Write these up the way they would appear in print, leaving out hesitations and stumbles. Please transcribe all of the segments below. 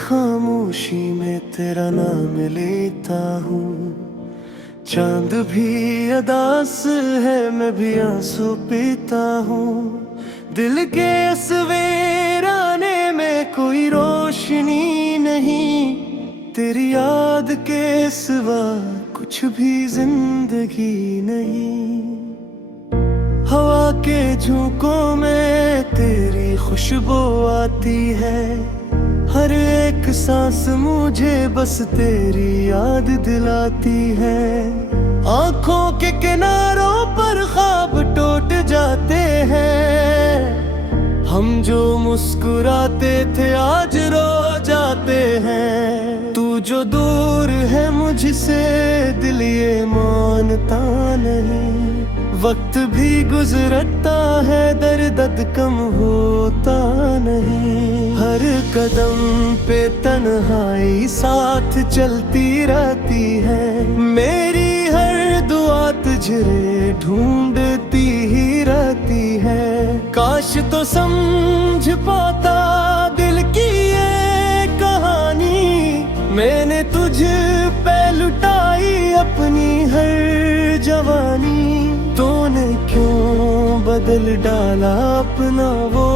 खामोशी में तेरा नाम लेता हूँ। चांद भी अदास है, मैं भी आंसू पीता हूँ। दिल के सवेराने में कोई रोशनी नहीं, तेरी याद के सिवा कुछ भी जिंदगी नहीं। हवा के झोंकों में तेरी खुशबू आती है, हर एक सांस मुझे बस तेरी याद दिलाती है। आंखों के किनारों पर ख्वाब टूट जाते हैं, हम जो मुस्कुराते थे आज रो जाते हैं। तू जो दूर है मुझसे दिल ये मानता नहीं, वक्त भी गुजरता है दर्द कम होता नहीं। हर कदम पे तन्हाई साथ चलती रहती है, मेरी हर दुआ तुझे ढूंढती ही रहती है। काश तो समझ पाता दिल की ये कहानी, मैंने तुझ पे लुटाई अपनी हर जवानी। तूने क्यों बदल डाला अपना वो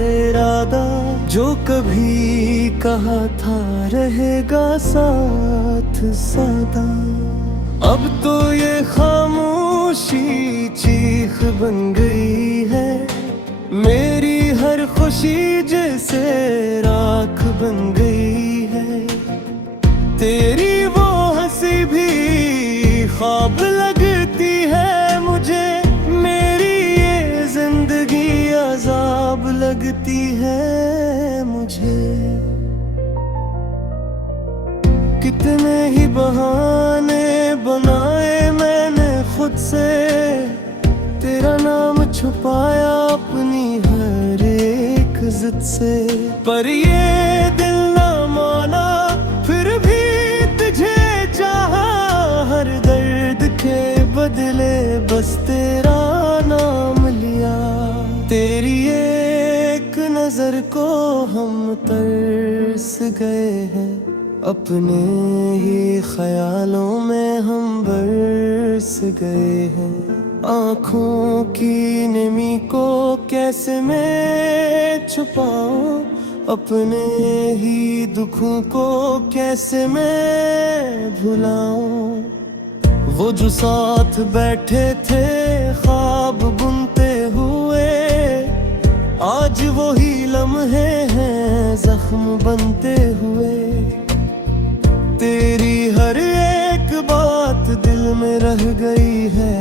इरादा, जो कभी कहा था रहेगा साथ सदा। अब तो ये खामोशी चीख बन गई है, मेरी हर खुशी जैसे राख बन गई है। तेरी वो हंसी भी ख्वाब लगती है मुझे, मेरी ये जिंदगी अजाब लगती है मुझे। कितने ही बहाने बनाए मैंने खुद से, तेरा नाम छुपाया अपनी हर एक जिद से। पर ये दिल ना माना फिर भी तुझे चाहा, हर दर्द के बदले बस तेरा नाम लिया। तेरी एक नजर को हम तरस गए हैं, अपने ही ख्यालों में हम बरस गए हैं। आँखों की नमी को कैसे मैं छुपाऊं, अपने ही दुखों को कैसे मैं भुलाऊं। वो जो साथ बैठे थे ख्वाब बुनते हुए, आज वो ही लम्हे हैं जख्म बनते हुए। तेरी हर एक बात दिल में रह गई है,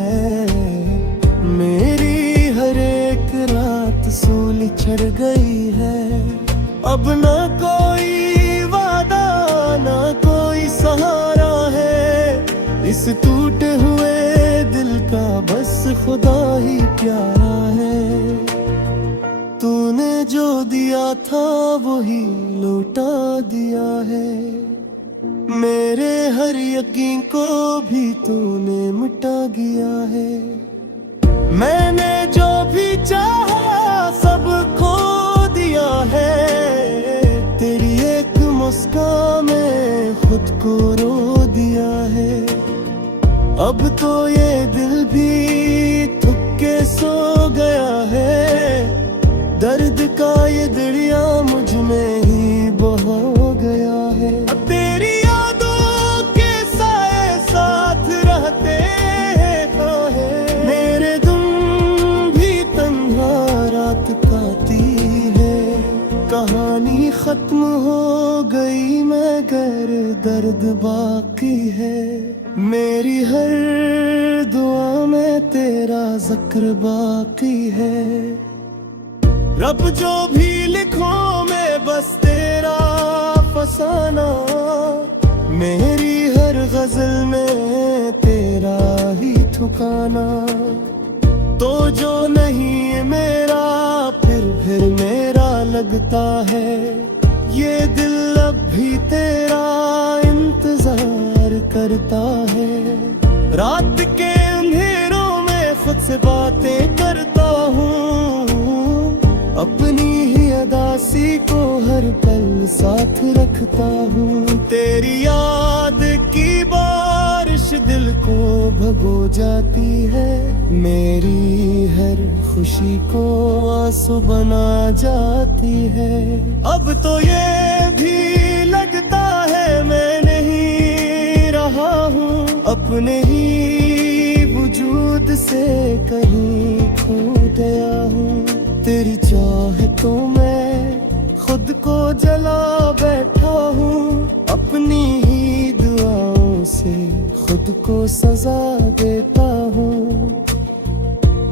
मेरी हर एक रात सूली चढ़ गई है। अब ना कोई वादा ना कोई सहारा है, इस टूटे हुए दिल का बस खुदा ही प्यारा है। तूने जो दिया था वही लौटा दिया है, मेरे हर यकीन को भी तूने मिटा गया है। मैंने जो भी चाहा सब खो दिया है, तेरी एक मुस्कान में खुद को रो दिया है। अब तो ये दिल भी थक के सो गया है, दर्द का ये दरिया मुझ में ही बहा गया है। तेरी यादों के साए साथ रहते हैं, मेरे दिल भी तन्हा रात काटी है। कहानी खत्म हो गई मगर दर्द बाकी है, मेरी हर दुआ में तेरा जिक्र बाकी है। रब जो भी लिखो मैं बस तेरा फसाना, मेरी हर गजल में तेरा ही ठिकाना। तो जो नहीं है मेरा फिर मेरा लगता है, ये दिल अब भी तेरा इंतजार करता है। रात के अंधेरों में खुद से बातें करता हूँ, अपनी ही अदासी को हर पल साथ रखता हूँ। तेरी याद की बारिश दिल को भगो जाती है, मेरी हर खुशी को आंसू बना जाती है। अब तो ये भी लगता है मैं नहीं रहा हूँ, अपने ही वजूद से कहीं खो गया हूँ। तेरी चाहतों में खुद को जला बैठा हूँ, अपनी ही दुआओं से खुद को सजा देता हूँ।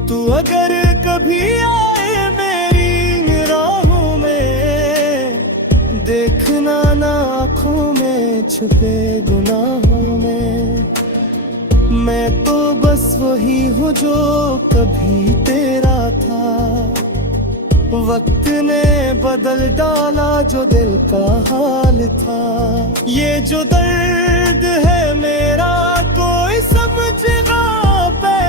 तू अगर कभी आए मेरी राहों में, देखना ना आँखों में छुपे गुनाहों में। मैं तो बस वही हूँ जो कभी तेरा था, वक्त ने बदल डाला जो दिल का हाल था। ये जो दर्द है मेरा कोई समझेगा पे,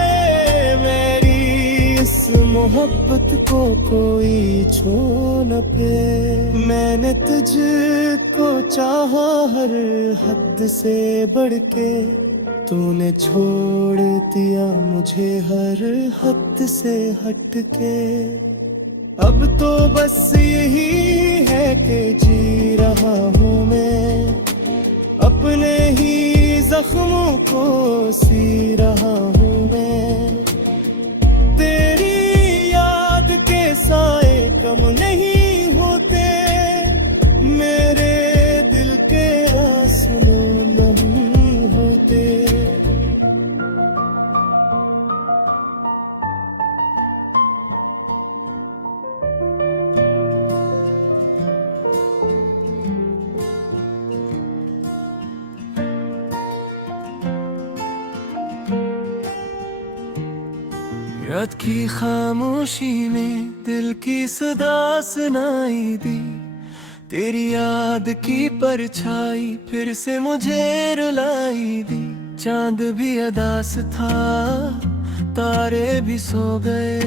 मेरी इस मोहब्बत को कोई छू न पे। मैंने तुझको चाहा हर हद से बढ़ के, तूने छोड़ दिया मुझे हर हद से हट के। अब तो बस यही है कि जी रहा हूँ मैं, अपने ही जख्मों को सी रहा हूँ मैं। तेरी याद के साए कम नहीं होते, मेरे दिल के आंसू नहीं होते। रात की खामोशी में दिल की सदा सुनाई दी, तेरी याद की परछाई फिर से मुझे रुलाई दी। चांद भी अदास था, तारे भी सो गए,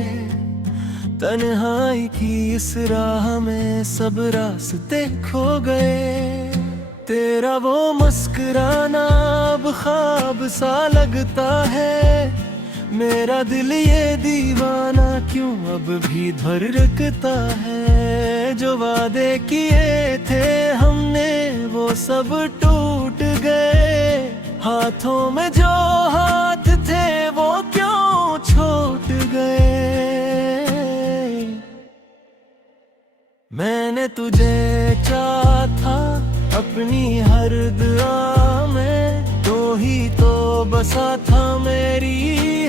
तन्हाई की इस राह में सब रास्ते खो गए। तेरा वो मुस्कुराना अब ख्वाब सा लगता है, मेरा दिल ये दीवाना क्यों अब भी धड़कता है। जो वादे किए थे हमने वो सब टूट गए, हाथों में जो हाथ थे वो क्यों छूट गए। मैंने तुझे चाहा था अपनी हर दुआ में, तो ही तो बसा था मेरी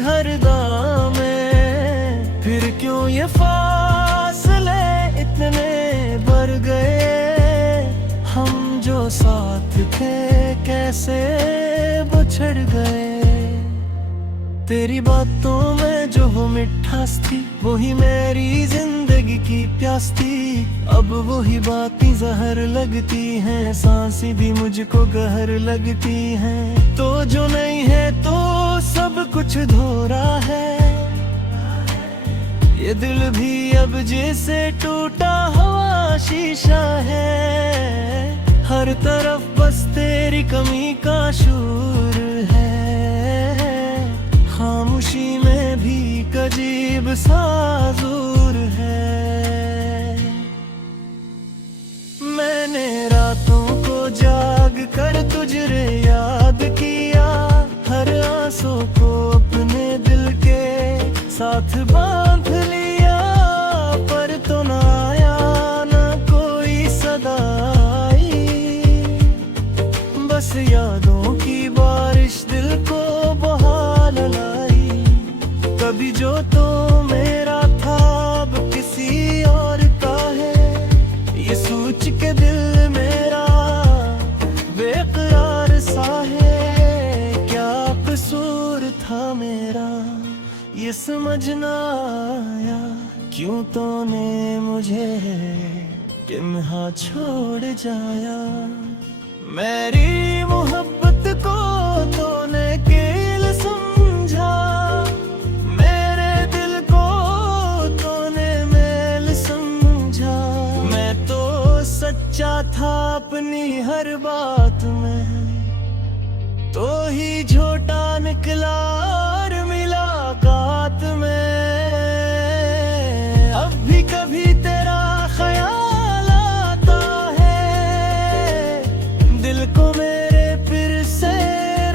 हर दुआ में। फिर क्यों ये फासले इतने बढ़ गए, हम जो साथ थे कैसे बिछड़ गए। तेरी बातों में जो वो मिठास थी, वही मेरी जिंदगी की प्यास थी। अब वही बातें जहर लगती हैं, सांसें भी मुझको गहर लगती हैं। तो जो नहीं है तो सब कुछ धोरा है, ये दिल भी अब जैसे टूटा हुआ शीशा है। हर तरफ बस तेरी कमी का शूर है, खामोशी में भी अजीब सा ज़ूर है। मैंने रातों को जाग कर तुझे याद किया, हर आंसू को अपने दिल के साथ बांध लिया। पर तो ना आया ना कोई सदा आई, बस यादों की बारिश दिल को बहा लाई। कभी जो तो मेरा था अब किसी और का है, ये सोच के दिल मेरा बेकरार सा है। क्या कसूर था मेरा ये समझ ना आया, क्यों तूने मुझे किम्हा छोड़ जाया। मेरी मोहब्बत को तूने केल समझा, मेरे दिल को तूने मेल समझा। मैं तो सच्चा था हर बात में, तो ही झूठा निकला और मुलाकात में। अब भी कभी तेरा ख्याल आता है, दिल को मेरे फिर से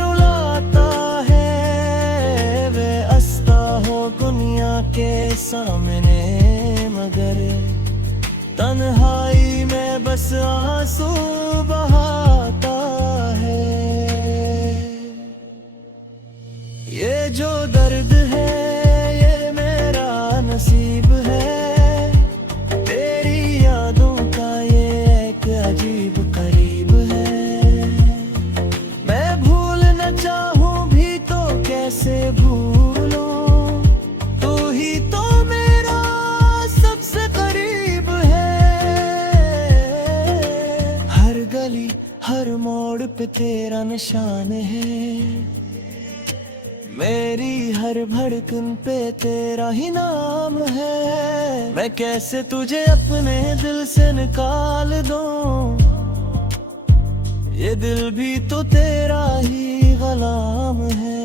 रुलाता है। वे हंसता हो दुनिया के सामने, मगर तन्हाई में बस आंसू बहाता है। ये जो दर्द है ये मेरा नसीब है, तेरी यादों का ये एक अजीब करीब है। मैं भूल न चाहूं भी तो कैसे भूलूं, तू ही तो मेरा सबसे करीब है। हर गली हर मोड़ पे तेरा निशान है, मेरी हर धड़कन पे तेरा ही नाम है। मैं कैसे तुझे अपने दिल से निकाल दूं, ये दिल भी तो तेरा ही गुलाम है।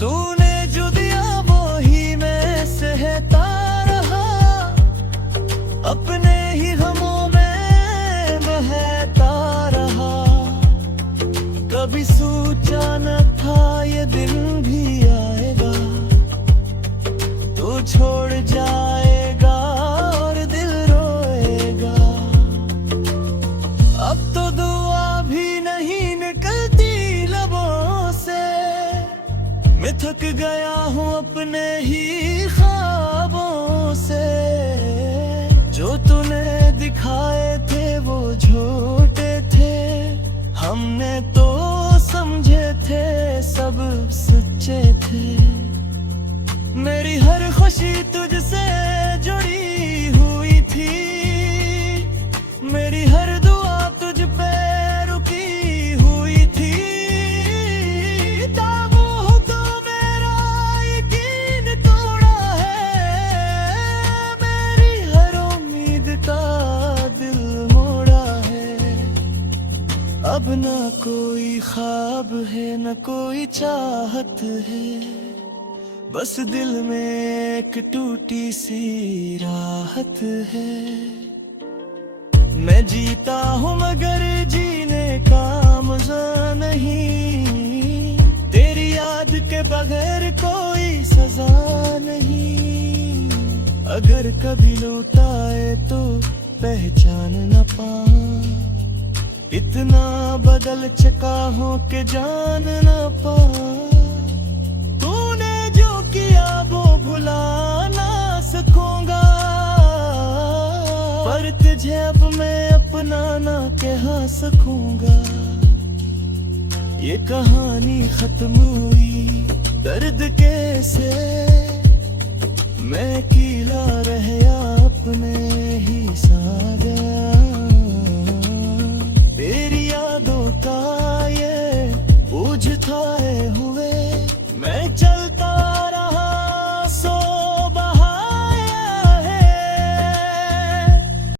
तूने जो दिया वो ही मैं सहता रहा, अपने ही गमों में बहता रहा। कभी सोचा न था ये दिन भी आएगा, तू छोड़ जाएगा और दिल रोएगा। अब तो दुआ भी नहीं निकलती लबों से, मैं थक गया हूँ अपने ही ख्वाबों से। जो तूने दिखाए थे वो झूठे थे, हमने तो समझे थे सब सच्चे थे। मेरी हर खुशी तुझसे जुड़ी हुई थी, मेरी हर दुआ तुझ पे रुकी हुई थी। दावों तो मेरा यकीन तोड़ा है, मेरी हर उम्मीद का दिल मोड़ा है। अब ना कोई ख्वाब है न कोई चाहत है, बस दिल में एक टूटी सी राहत है। मैं जीता हूँ मगर जीने का मजा नहीं, तेरी याद के बगैर कोई सजा नहीं। अगर कभी लौटाए तो पहचान न पाऊं, इतना बदल चुका हूँ कि जान न पाऊं। तूने जो किया वो भुला ना सकूंगा, पर तुझे अब मैं अपना ना कह सकूंगा। ये कहानी खत्म हुई दर्द कैसे, मैं कीला रह अपने ही साथ।